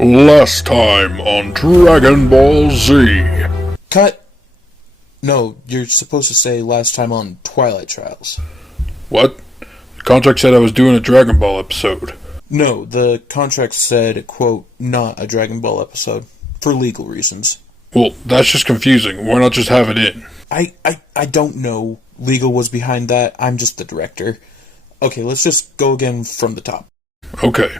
Last time on Dragon Ball Z. Cut! No, you're supposed to say last time on Twilight Trials. What? The contract said I was doing a Dragon Ball episode. No, the contract said, quote, not a Dragon Ball episode. For legal reasons. Well, that's just confusing. Why not just have it in? I don't know. Legal was behind that. I'm just the director. Okay, let's just go again from the top. Okay.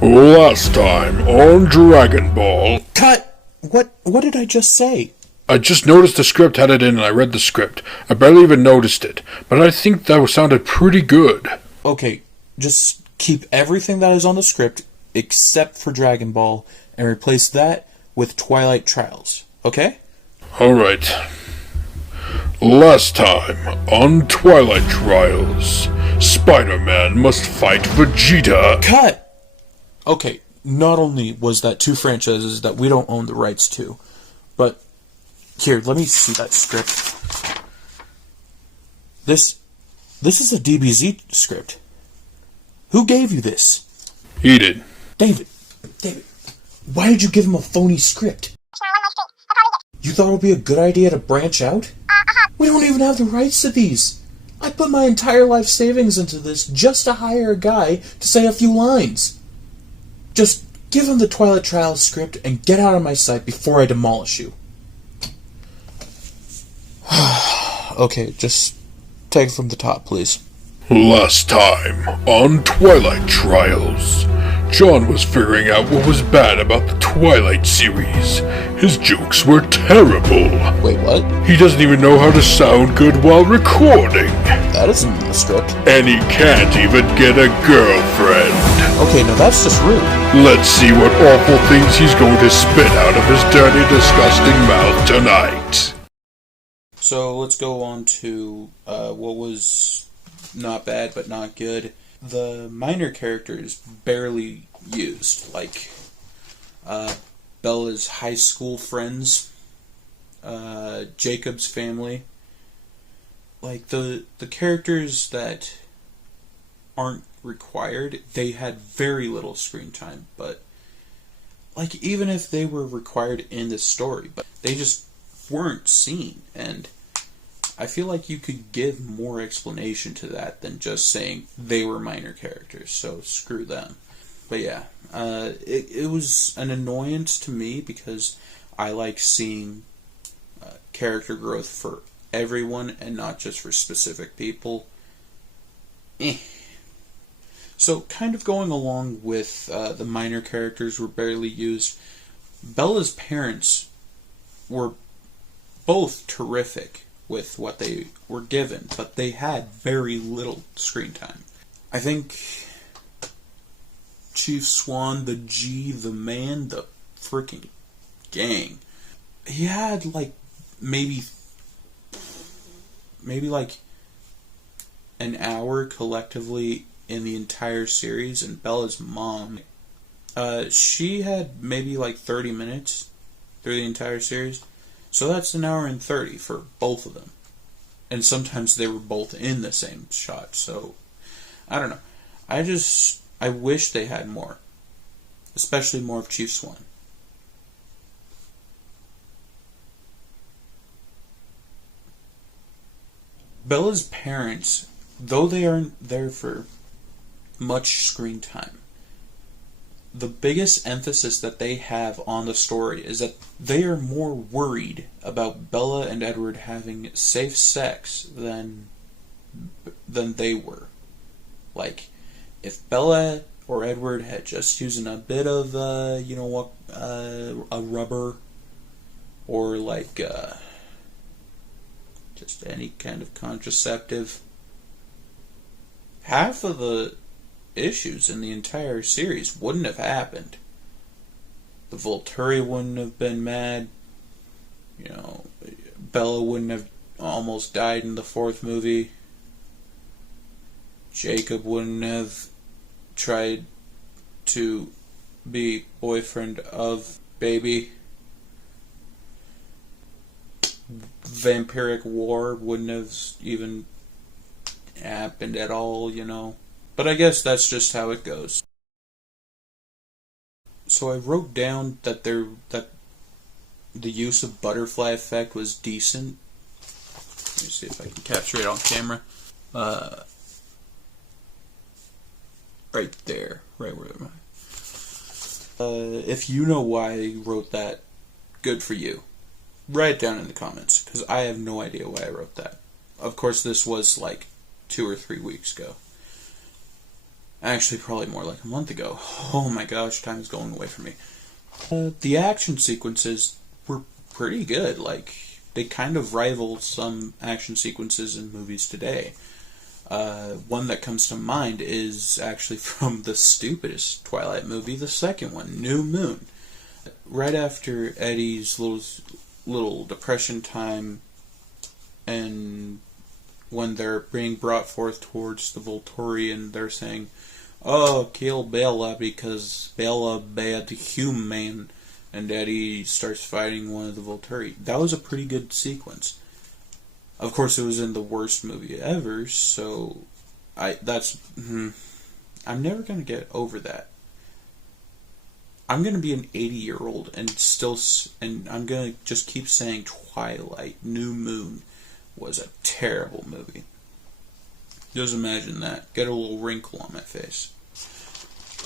Last time on Dragon Ball. Cut! What did I just say? I just noticed the script had it in and I read the script. I barely even noticed it, but I think that sounded pretty good. Okay, just keep everything that is on the script except for Dragon Ball and replace that with Twilight Trials, okay? Alright. Last time on Twilight Trials, Spider-Man must fight Vegeta. Cut! Okay, not only was that two franchises that we don't own the rights to, but here, let me see that script. This is a DBZ script. Who gave you this? He did. David, why did you give him a phony script? You thought it would be a good idea to branch out? We don't even have the rights to these. I put my entire life savings into this just to hire a guy to say a few lines. Just give him the Twilight Trials script and get out of my sight before I demolish you. Okay, just take it from the top, please. Last time on Twilight Trials, John was figuring out what was bad about the Twilight series. His jokes were terrible. Wait, what? He doesn't even know how to sound good while recording. That isn't in the script. And he can't even get a girlfriend. Okay, now that's just rude. Let's see what awful things he's going to spit out of his dirty, disgusting mouth tonight. So let's go on to what was not bad but not good. The minor characters barely used, like Bella's high school friends, Jacob's family. Like the characters that aren't required, they had very little screen time, but like even if they were required in the story, but they just weren't seen, and I feel like you could give more explanation to that than just saying they were minor characters, so screw them. But yeah, it was an annoyance to me because I like seeing character growth for everyone and not just for specific people. So kind of going along with the minor characters were barely used, Bella's parents were both terrific with what they were given, but they had very little screen time. I think Chief Swan, the G, the man, the freaking gang, he had like maybe like an hour collectively in the entire series, and Bella's mom, she had maybe like 30 minutes through the entire series. So that's an hour and 30 for both of them. And sometimes they were both in the same shot. So, I don't know. I wish they had more. Especially more of Chief Swan. Bella's parents, though they aren't there for much screen time, the biggest emphasis that they have on the story is that they are more worried about Bella and Edward having safe sex than they were. Like, if Bella or Edward had just using a bit of, a rubber, or like, just any kind of contraceptive, half of the issues in the entire series wouldn't have happened. The Volturi wouldn't have been mad. Bella wouldn't have almost died in the fourth movie. Jacob wouldn't have tried to be boyfriend of Baby. Vampiric war wouldn't have even happened at all, But I guess that's just how it goes. So I wrote down that the use of butterfly effect was decent. Let me see if I can capture it on camera. Right there. Right where am I? If you know why I wrote that, good for you. Write it down in the comments, because I have no idea why I wrote that. Of course, this was like 2 or 3 weeks ago. Actually, probably more like a month ago. Oh my gosh, time is going away from me. The action sequences were pretty good. Like, they kind of rival some action sequences in movies today. One that comes to mind is actually from the stupidest Twilight movie, the second one, New Moon. Right after Eddie's little depression time, and when they're being brought forth towards the Volturian, they're saying, "Oh, kill Bella because Bella bad human," and Eddie starts fighting one of the Volturi. That was a pretty good sequence. Of course, it was in the worst movie ever, so I'm never gonna get over that. I'm gonna be an 80-year-old and I'm gonna just keep saying Twilight, New Moon was a terrible movie. Just imagine that. Get a little wrinkle on my face.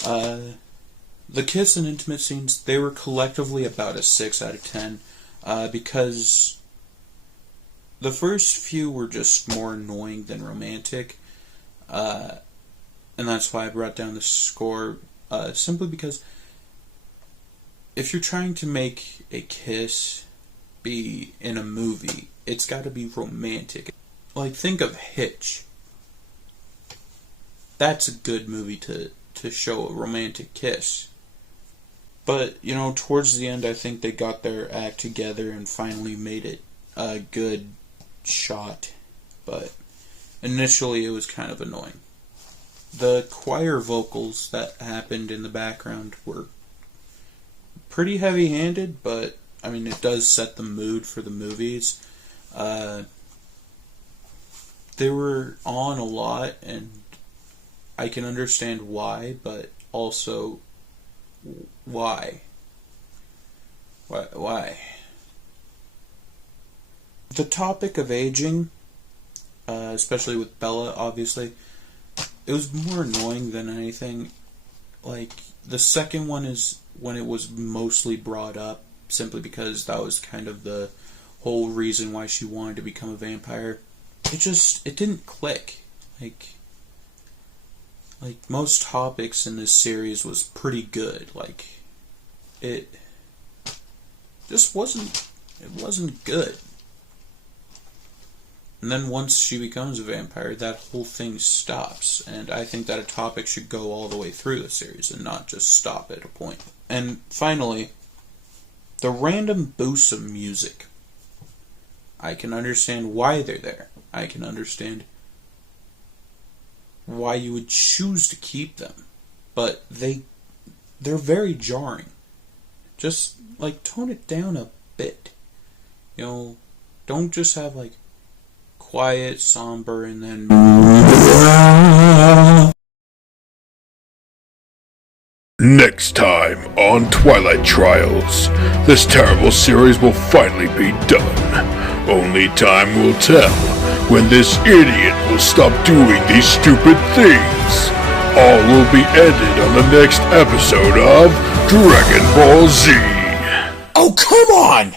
The kiss and intimate scenes, they were collectively about a 6 out of 10, because the first few were just more annoying than romantic, and that's why I brought down the score, simply because if you're trying to make a kiss be in a movie, it's got to be romantic. Like, think of Hitch. That's a good movie to show a romantic kiss. But, towards the end, I think they got their act together and finally made it a good shot. But initially, it was kind of annoying. The choir vocals that happened in the background were pretty heavy-handed, but, it does set the mood for the movies. They were on a lot, and I can understand why, but also, why? Why? The topic of aging, especially with Bella, obviously, it was more annoying than anything. Like, the second one is when it was mostly brought up, simply because that was kind of the whole reason why she wanted to become a vampire. It didn't click. Like most topics in this series was pretty good. Like, it just wasn't good. And then once she becomes a vampire, that whole thing stops. And I think that a topic should go all the way through the series and not just stop at a point. And finally, the random boosts of music. I can understand why they're there. I can understand why you would choose to keep them. But they're very jarring. Just, tone it down a bit. Don't just have, quiet, somber, and then... Next time on Twilight Trials, this terrible series will finally be done. Only time will tell when this idiot will stop doing these stupid things. All will be ended on the next episode of Dragon Ball Z. Oh, come on!